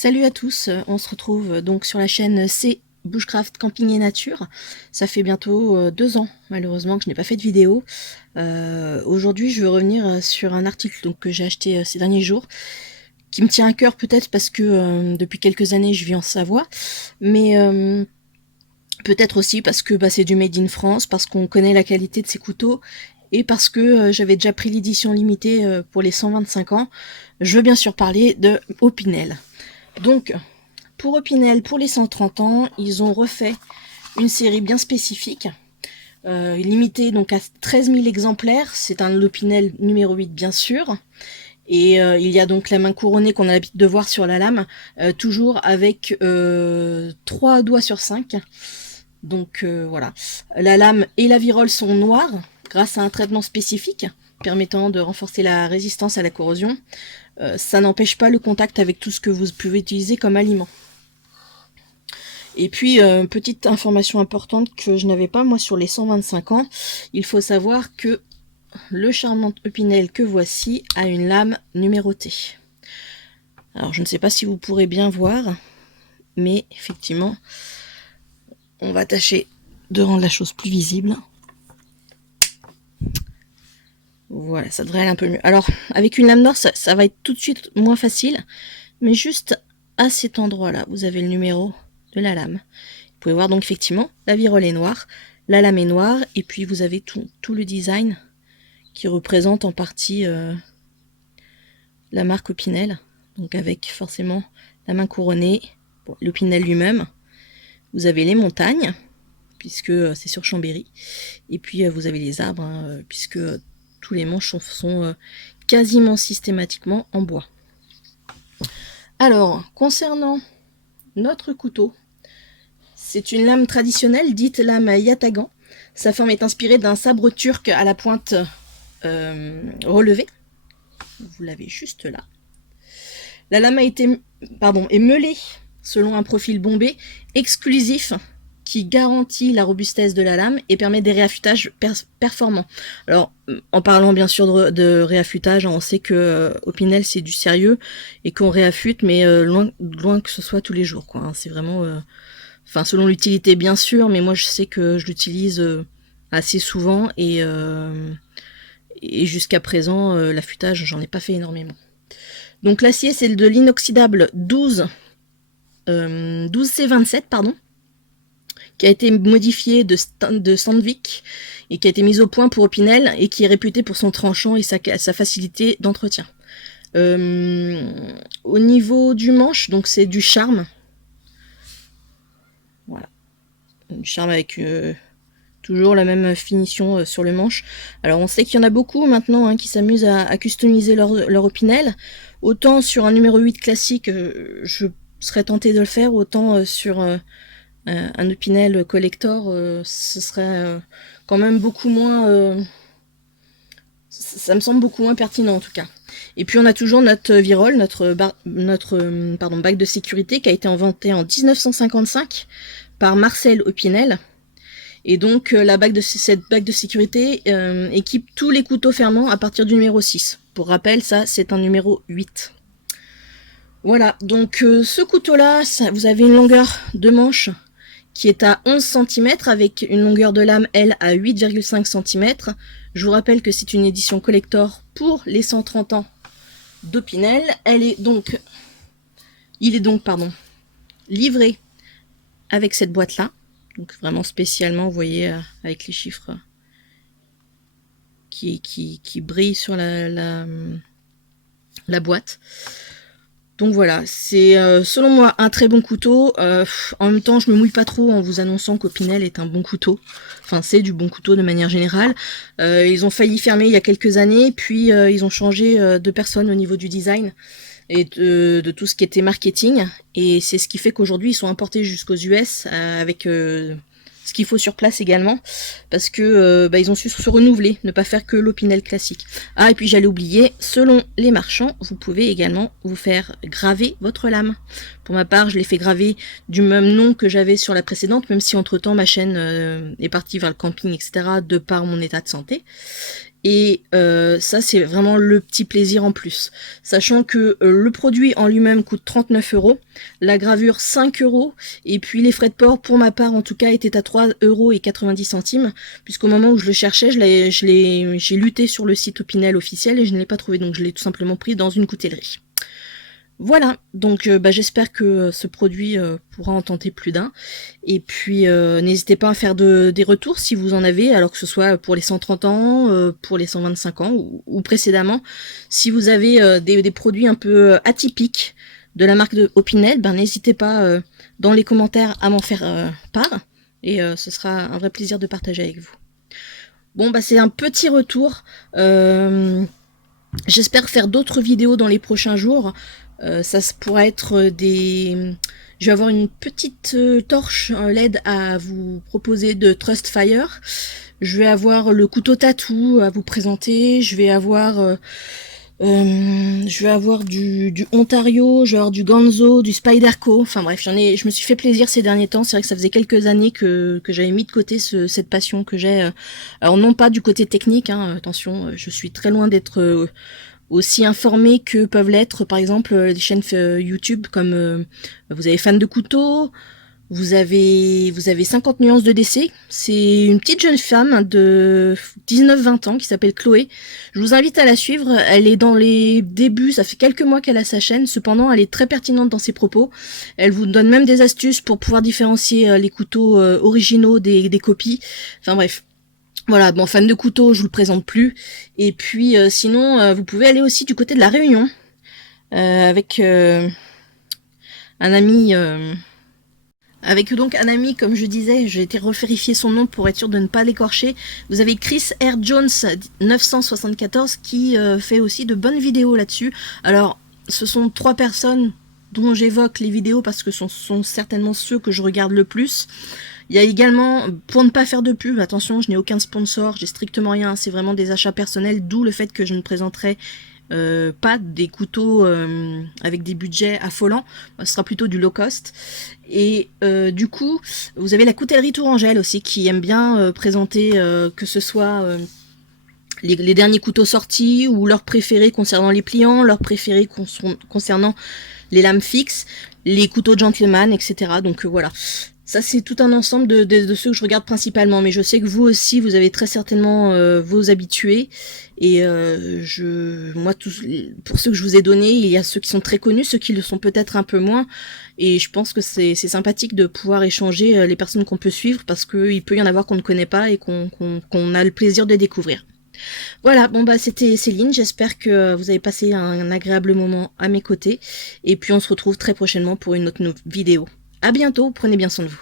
Salut à tous, on se retrouve donc sur la chaîne C Bushcraft Camping et Nature. Ça fait bientôt 2 ans malheureusement que je n'ai pas fait de vidéo. Aujourd'hui je veux revenir sur un article donc, que j'ai acheté ces derniers jours, qui me tient à cœur peut-être parce que depuis quelques années je vis en Savoie, mais peut-être aussi parce que c'est du made in France, parce qu'on connaît la qualité de ces couteaux, et parce que j'avais déjà pris l'édition limitée pour les 125 ans. Je veux bien sûr parler de Opinel. Donc, pour Opinel, pour les 130 ans, ils ont refait une série bien spécifique, limitée donc à 13 000 exemplaires. C'est un Opinel numéro 8 bien sûr. Et il y a donc la main couronnée qu'on a l'habitude de voir sur la lame, toujours avec 3 doigts sur 5. Donc voilà. La lame et la virole sont noires grâce à un traitement spécifique permettant de renforcer la résistance à la corrosion. Ça n'empêche pas le contact avec tout ce que vous pouvez utiliser comme aliment. Et puis, petite information importante que je n'avais pas moi sur les 125 ans, il faut savoir que le charmant Opinel que voici a une lame numérotée. Alors je ne sais pas si vous pourrez bien voir, mais effectivement, on va tâcher de rendre la chose plus visible. Voilà, ça devrait aller un peu mieux. Alors, avec une lame noire, ça va être tout de suite moins facile, mais juste à cet endroit-là, vous avez le numéro de la lame. Vous pouvez voir donc effectivement, la virole est noire, la lame est noire, et puis vous avez tout le design qui représente en partie la marque Opinel, donc avec forcément la main couronnée, l'Opinel lui-même. Vous avez les montagnes, puisque c'est sur Chambéry, et puis vous avez les arbres, puisque tous les manches sont quasiment systématiquement en bois. Alors, concernant notre couteau, c'est une lame traditionnelle, dite lame Yatagan. Sa forme est inspirée d'un sabre turc à la pointe relevée. Vous l'avez juste là. La lame est meulée selon un profil bombé exclusif qui garantit la robustesse de la lame et permet des réaffûtages performants. Alors, en parlant bien sûr de réaffûtage, on sait que Opinel c'est du sérieux et qu'on réaffûte, mais loin que ce soit tous les jours, quoi. Hein. C'est vraiment, enfin selon l'utilité bien sûr, mais moi je sais que je l'utilise assez souvent et jusqu'à présent l'affûtage j'en ai pas fait énormément. Donc l'acier c'est de l'inoxydable 12C27 pardon, qui a été modifié de Sandvik et qui a été mis au point pour Opinel et qui est réputé pour son tranchant et sa facilité d'entretien. Au niveau du manche, donc c'est du charme. Voilà. Du charme avec toujours la même finition sur le manche. Alors on sait qu'il y en a beaucoup maintenant qui s'amusent à customiser leur Opinel. Autant sur un numéro 8 classique, je serais tenté de le faire, autant sur un Opinel collector, ce serait quand même beaucoup moins... ça me semble beaucoup moins pertinent en tout cas. Et puis on a toujours notre virole, notre bague de sécurité qui a été inventée en 1955 par Marcel Opinel. Et donc cette bague de sécurité équipe tous les couteaux fermants à partir du numéro 6. Pour rappel, ça c'est un numéro 8. Voilà, donc ce couteau-là, vous avez une longueur de manche qui est à 11 cm avec une longueur de lame L à 8,5 cm. Je vous rappelle que c'est une édition collector pour les 130 ans d'Opinel. Il est donc livré avec cette boîte-là. Donc vraiment spécialement, vous voyez, avec les chiffres qui brillent sur la boîte. Donc voilà, c'est selon moi un très bon couteau. En même temps, je me mouille pas trop en vous annonçant qu'Opinel est un bon couteau. Enfin, c'est du bon couteau de manière générale. Ils ont failli fermer il y a quelques années, puis ils ont changé de personne au niveau du design et de tout ce qui était marketing. Et c'est ce qui fait qu'aujourd'hui, ils sont importés jusqu'aux US avec ce qu'il faut sur place également, parce que ils ont su se renouveler, ne pas faire que l'Opinel classique. Ah, et puis j'allais oublier, selon les marchands, vous pouvez également vous faire graver votre lame. Pour ma part, je l'ai fait graver du même nom que j'avais sur la précédente, même si entre-temps ma chaîne est partie vers le camping, etc., de par mon état de santé. Et ça, c'est vraiment le petit plaisir en plus. Sachant que le produit en lui-même coûte 39 €, la gravure 5 €, et puis les frais de port, pour ma part en tout cas, étaient à 3,90 €, puisqu'au moment où je le cherchais, j'ai lutté sur le site Opinel officiel et je ne l'ai pas trouvé, donc je l'ai tout simplement pris dans une coutellerie. Voilà, donc j'espère que ce produit pourra en tenter plus d'un. Et puis n'hésitez pas à faire des retours si vous en avez, alors que ce soit pour les 130 ans, pour les 125 ans ou précédemment. Si vous avez des produits un peu atypiques de la marque de Opinel, ben n'hésitez pas dans les commentaires à m'en faire part. Et ce sera un vrai plaisir de partager avec vous. Bon, bah c'est un petit retour. J'espère faire d'autres vidéos dans les prochains jours. Ça pourra être des... Je vais avoir une petite torche LED à vous proposer de Trustfire. Je vais avoir le couteau tatou à vous présenter. Je vais avoir du Ontario, je vais avoir du Ganzo, du Spyderco. Enfin bref, je me suis fait plaisir ces derniers temps. C'est vrai que ça faisait quelques années que j'avais mis de côté cette passion que j'ai. Alors non pas du côté technique, hein, attention, je suis très loin d'être aussi informés que peuvent l'être par exemple des chaînes YouTube comme vous avez Fan de couteaux, vous avez 50 nuances de décès. C'est une petite jeune femme de 19-20 ans qui s'appelle Chloé. Je vous invite à la suivre, elle est dans les débuts, ça fait quelques mois qu'elle a sa chaîne, cependant elle est très pertinente dans ses propos. Elle vous donne même des astuces pour pouvoir différencier les couteaux originaux des copies. Enfin bref. Voilà, bon, Fan de couteau, je vous le présente plus. Et puis, sinon, vous pouvez aller aussi du côté de la Réunion, avec un ami... avec donc un ami, comme je disais, j'ai été revérifier son nom pour être sûr de ne pas l'écorcher. Vous avez Chris R. Jones 974 qui fait aussi de bonnes vidéos là-dessus. Alors, ce sont 3 personnes dont j'évoque les vidéos parce que ce sont certainement ceux que je regarde le plus. Il y a également, pour ne pas faire de pub, attention, je n'ai aucun sponsor, j'ai strictement rien, c'est vraiment des achats personnels, d'où le fait que je ne présenterai pas des couteaux avec des budgets affolants, ce sera plutôt du low cost. Et du coup, vous avez la coutellerie Tourangelle aussi, qui aime bien présenter que ce soit les derniers couteaux sortis, ou leurs préférés concernant les pliants, leurs préférés concernant les lames fixes, les couteaux gentleman, etc. Donc voilà. Ça, c'est tout un ensemble de ceux que je regarde principalement. Mais je sais que vous aussi, vous avez très certainement vos habitués. Et moi, pour ceux que je vous ai donnés, il y a ceux qui sont très connus, ceux qui le sont peut-être un peu moins. Et je pense que c'est sympathique de pouvoir échanger les personnes qu'on peut suivre, parce qu'il peut y en avoir qu'on ne connaît pas et qu'on a le plaisir de découvrir. Voilà, bon bah c'était Céline, j'espère que vous avez passé un agréable moment à mes côtés. Et puis on se retrouve très prochainement pour une autre vidéo. À bientôt, prenez bien soin de vous.